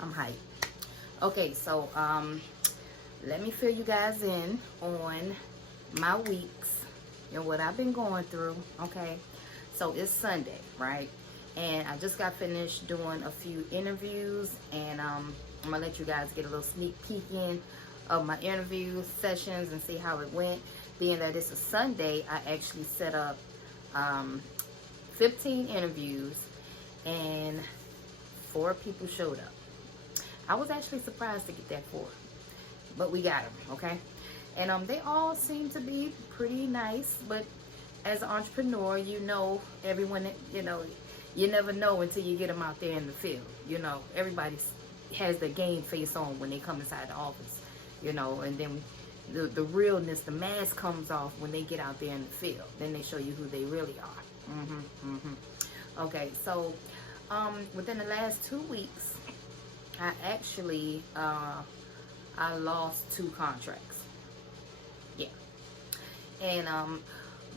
I'm hyped. Okay, so let me fill you guys in on my weeks and what I've been going through. Okay, so it's Sunday, right? And I just got finished doing a few interviews, and I'm gonna let you guys get a little sneak peek in of my interview sessions and see how it went. Being that it's a Sunday, I actually set up um, 15 interviews, and 4 people showed up. I was actually surprised to get that 4, but we got them, okay? And they all seem to be pretty nice, but as an entrepreneur, you know, everyone, you never know until you get them out there in the field. You know, everybody has their game face on when they come inside the office, and then the realness, the mask comes off when they get out there in the field. Then they show you who they really are. Okay, so within the last 2 weeks, I actually I lost 2 contracts. Yeah. And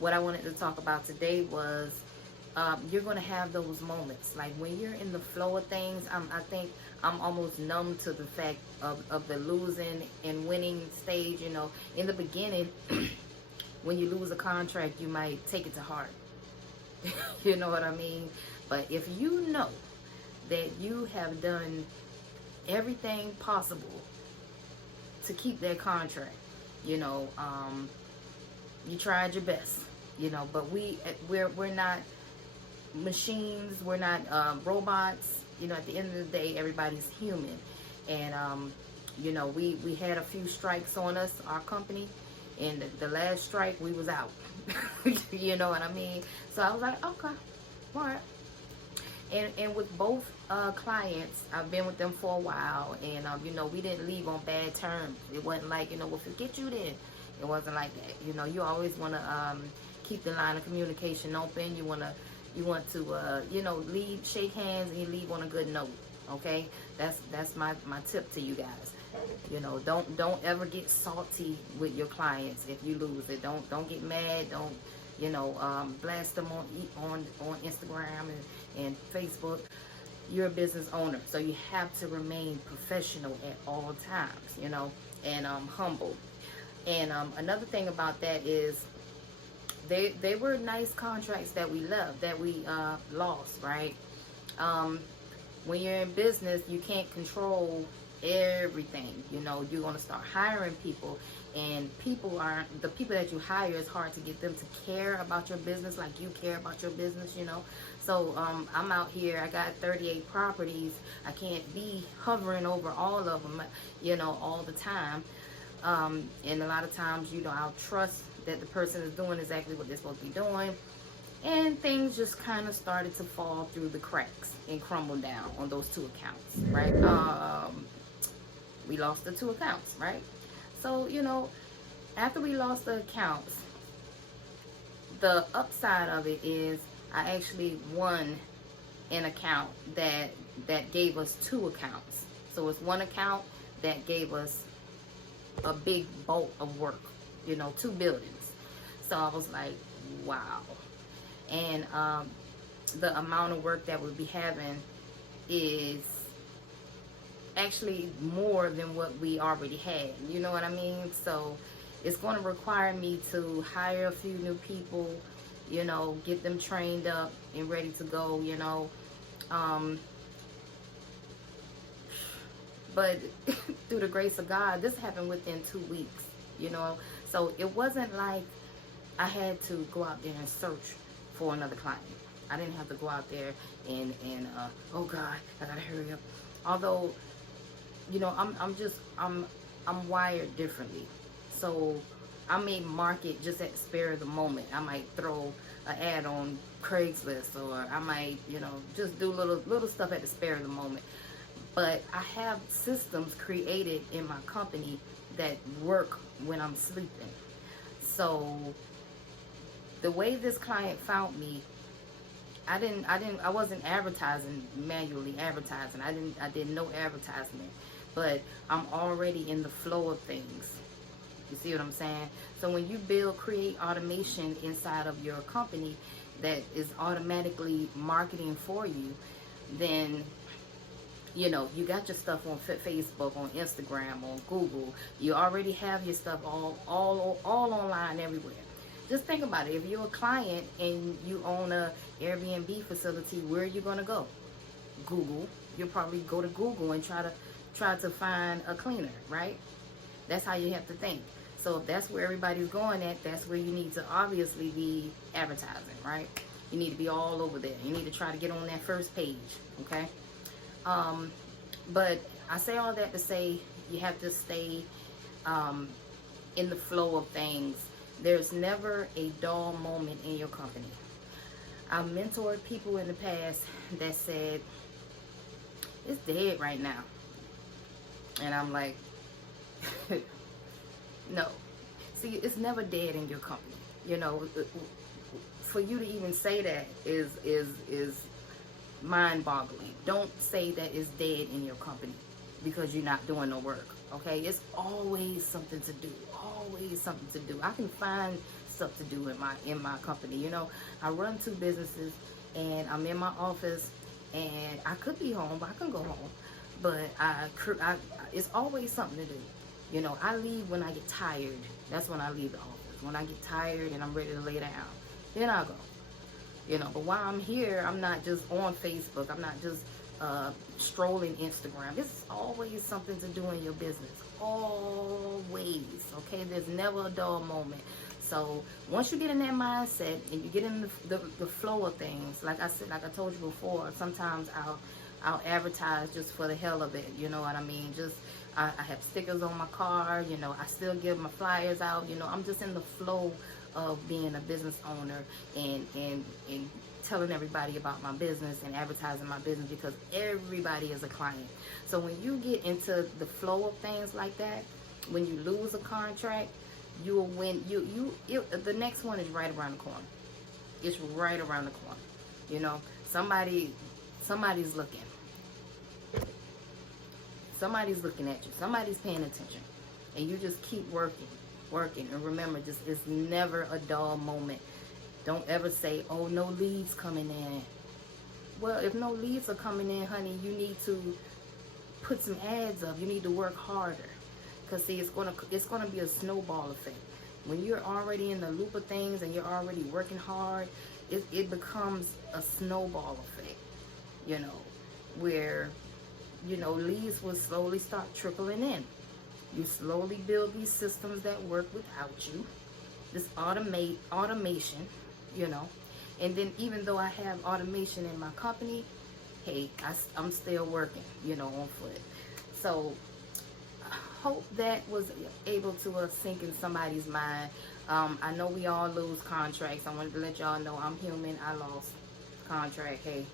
what I wanted to talk about today was you're going to have those moments. Like when you're in the flow of things, I think I'm almost numb to the fact of the losing and winning stage. In the beginning, when you lose a contract, you might take it to heart. You know what I mean? But if you know that you have done everything possible to keep that contract, you tried your best, but we're not machines, we're not robots. At the end of the day, everybody's human. And we had a few strikes on us, our company, and the last strike we was out. You know what I mean? So I was like, okay, all right. And with both clients, I've been with them for a while, and we didn't leave on bad terms. It wasn't like, we'll forget you then. It wasn't like that. You always want to keep the line of communication open. You want to leave, shake hands, and you leave on a good note. Okay, that's my tip to you guys. Don't ever get salty with your clients if you lose it. Don't get mad. Don't blast them on Instagram and Facebook. You're a business owner, so you have to remain professional at all times, and humble. And another thing about that is they were nice contracts that we lost, right? When you're in business, you can't control everything. You're going to start hiring people, and the people that you hire, it's hard to get them to care about your business like you care about your business. So I'm out here, I got 38 properties. I can't be hovering over all of them, all the time. And a lot of times, I'll trust that the person is doing exactly what they're supposed to be doing. And things just kind of started to fall through the cracks and crumble down on those 2 accounts, right? We lost the 2 accounts, right? So, after we lost the accounts, the upside of it is I actually won an account that gave us 2 accounts. So it's 1 account that gave us a big bulk of work, 2 buildings. So I was like, wow. And the amount of work that we'll be having is actually more than what we already had. You know what I mean? So it's going to require me to hire a few new people, get them trained up and ready to go, but through the grace of God, this happened within 2 weeks, so it wasn't like I had to go out there and search for another client. I didn't have to go out there and oh God, I gotta hurry up. Although, I'm wired differently. So I may market just at the spur of the moment. I might throw an ad on Craigslist, or I might, just do little stuff at the spur of the moment. But I have systems created in my company that work when I'm sleeping. So the way this client found me, I wasn't manually advertising. I did no advertisement, but I'm already in the flow of things. You see what I'm saying? So when you create automation inside of your company that is automatically marketing for you, then You know, you got your stuff on Facebook, on Instagram, on Google. You already have your stuff all online everywhere. Just think about it. If you're a client and you own a Airbnb facility, where are you gonna go? Google. You'll probably go to Google and try to find a cleaner, right? That's how you have to think. So if that's where everybody's going at, that's where you need to obviously be advertising, right? You need to be all over there. You need to try to get on that first page, okay? But I say all that to say you have to stay in the flow of things. There's never a dull moment in your company. I've mentored people in the past that said, it's dead right now. And I'm like, no. See, it's never dead in your company. You know, for you to even say that is mind-boggling. Don't say that it's dead in your company because you're not doing no work. Okay, it's always something to do. Always something to do. I can find stuff to do in my company. You know, I run 2 businesses, and I'm in my office, and I could be home, but I can go home. But it's always something to do. You know, I leave when I get tired. That's when I leave the office. When I get tired and I'm ready to lay down, then I'll go. You know, but while I'm here, I'm not just on Facebook. I'm not just strolling Instagram. It's always something to do in your business. Always. Okay? There's never a dull moment. So once you get in that mindset and you get in the flow of things, like I said, like I told you before, sometimes I'll advertise just for the hell of it. You know what I mean? Just I have stickers on my car. You know, I still give my flyers out. You know, I'm just in the flow of being a business owner and telling everybody about my business and advertising my business, because everybody is a client. So when you get into the flow of things like that, when you lose a contract, you will win. The next one is right around the corner. It's right around the corner. You know, somebody's looking. Somebody's looking at you. Somebody's paying attention, and you just keep working. And remember, just it's never a dull moment. Don't ever say, oh, no leads coming in. Well, if no leads are coming in, honey, you need to put some ads up. You need to work harder, because see, it's gonna be a snowball effect. When you're already in the loop of things and you're already working hard, it becomes a snowball effect. You know, where leads will slowly start trickling in. You slowly build these systems that work without you. This automation, you know. And then even though I have automation in my company, hey, I'm still working, you know, on foot. So I hope that was able to sink in somebody's mind. I know we all lose contracts. I wanted to let y'all know I'm human. I lost contract. Hey,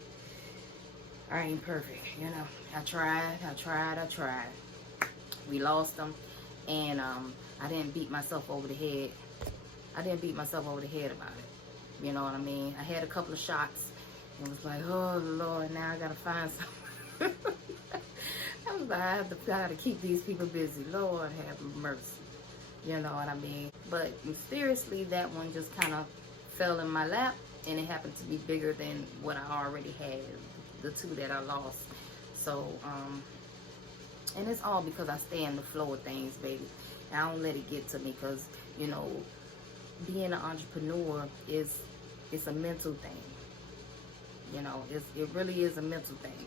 I ain't perfect, you know. I tried. We lost them, and I didn't beat myself over the head. about it. You know what I mean? I had a couple of shots, and was like, oh Lord, now I gotta find something. I was like, I gotta keep these people busy. Lord have mercy. You know what I mean? But mysteriously, that one just kind of fell in my lap, and it happened to be bigger than what I already had, the 2 that I lost. So, and it's all because I stay in the flow of things, baby. And I don't let it get to me, because, you know, being an entrepreneur it's a mental thing. You know, it really is a mental thing.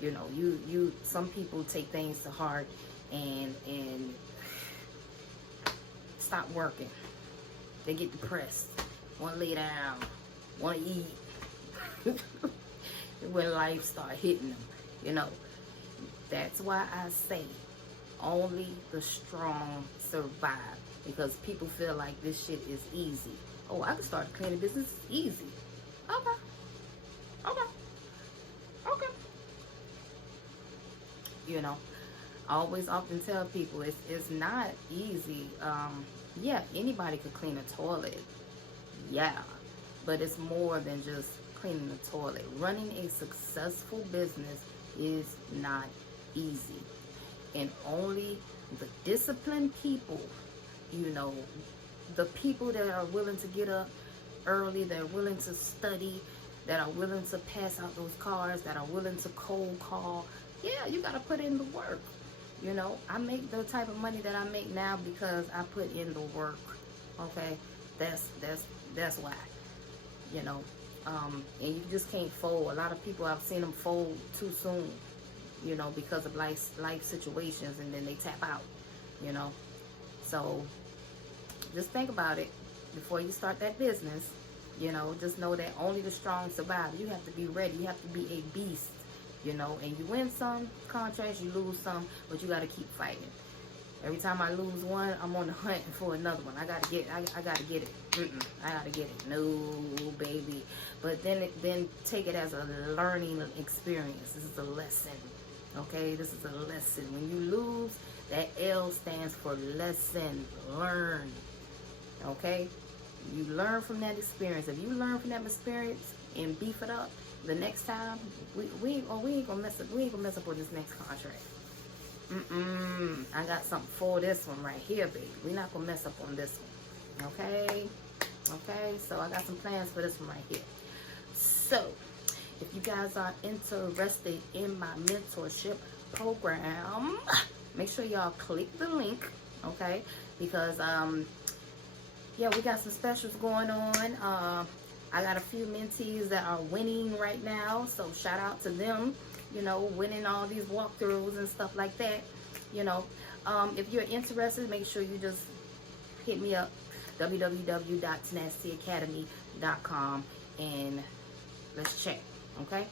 You know, some people take things to heart and stop working. They get depressed, want to lay down, want to eat. When life start hitting them, you know. That's why I say only the strong survive, because people feel like this shit is easy. Oh, I can start a cleaning business. It's easy. Okay. You know, I always often tell people it's not easy. Yeah, anybody could clean a toilet. Yeah, but it's more than just cleaning the toilet. Running a successful business is not easy, and only the disciplined people, you know, the people that are willing to get up early, that are willing to study, that are willing to pass out those cards, that are willing to cold call, Yeah, you gotta put in the work. You know, I make the type of money that I make now because I put in the work. Okay, that's why. You know, and you just can't fold. A lot of people, I've seen them fold too soon. You know, because of life situations, and then they tap out. You know, so just think about it before you start that business. You know, just know that only the strong survive. You have to be ready. You have to be a beast. You know, and you win some contracts, you lose some, but you got to keep fighting. Every time I lose one, I'm on the hunt for another one. I gotta get it. I gotta get it. No, baby. But then take it as a learning experience. This is a lesson. Okay, this is a lesson. When you lose, that L stands for lesson. Learn. Okay, you learn from that experience. If you learn from that experience and beef it up, the next time we ain't gonna mess up. We ain't gonna mess up with this next contract. I got something for this one right here, baby. We're not gonna mess up on this one. Okay? Okay, so I got some plans for this one right here. So, if you guys are interested in my mentorship program, make sure y'all click the link, okay? Because yeah, we got some specials going on. I got a few mentees that are winning right now, so shout out to them, you know, winning all these walkthroughs and stuff like that. You know, if you're interested, make sure you just hit me up, www.tenacityacademy.com, and let's check, okay?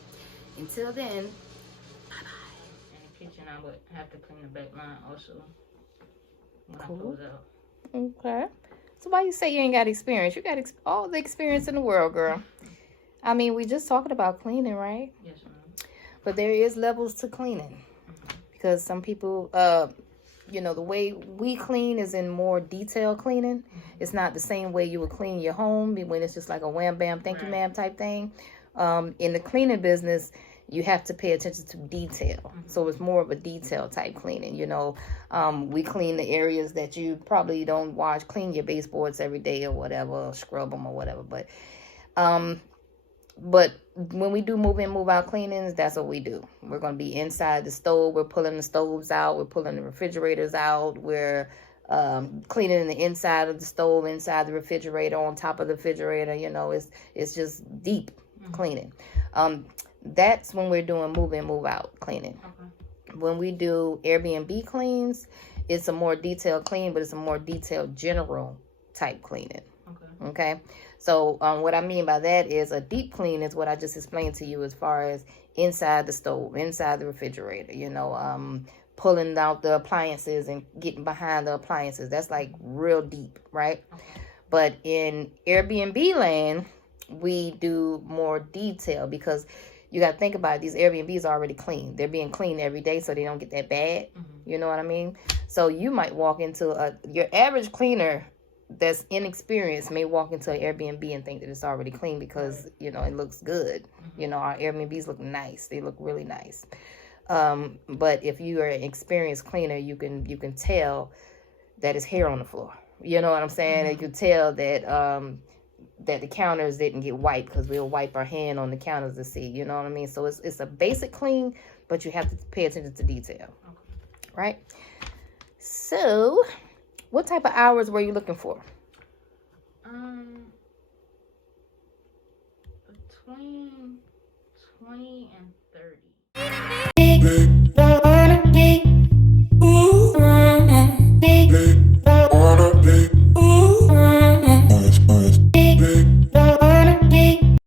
Until then, bye-bye. In the kitchen, I would have to clean the back line also when I close out. Okay. So why you say you ain't got experience? You got all the experience in the world, girl. I mean, we just talking about cleaning, right? Yes, ma'am. But there is levels to cleaning. Because some people, you know, the way we clean is in more detailed cleaning. It's not the same way you would clean your home when it's just like a wham, bam, thank you, ma'am type thing. In the cleaning business, you have to pay attention to detail. So it's more of a detail type cleaning. You know, we clean the areas that you probably don't wash, clean your baseboards every day or whatever, or scrub them or whatever. But when we do move in, move out cleanings, that's what we do. We're going to be inside the stove. We're pulling the stoves out. We're pulling the refrigerators out. We're cleaning the inside of the stove, inside the refrigerator, on top of the refrigerator. You know, it's just deep cleaning. That's when we're doing move in, move out cleaning. Okay. When we do Airbnb cleans, it's a more detailed clean, but it's a more detailed general type cleaning. Okay. So what I mean by that is a deep clean is what I just explained to you as far as inside the stove, inside the refrigerator, you know, pulling out the appliances and getting behind the appliances. That's like real deep, right? Okay. But in Airbnb land, we do more detail because you got to think about it. These Airbnbs are already clean. They're being cleaned every day so they don't get that bad. You know what I mean? So you might walk into your average cleaner that's inexperienced may walk into an Airbnb and think that it's already clean because, you know, it looks good. You know, our Airbnbs look nice. They look really nice. But if you are an experienced cleaner, you can tell that it's hair on the floor. You know what I'm saying? You can tell that that the counters didn't get wiped because we'll wipe our hand on the counters to see. You know what I mean? So it's a basic clean, but you have to pay attention to detail. Right? So what type of hours were you looking for? Between 20 and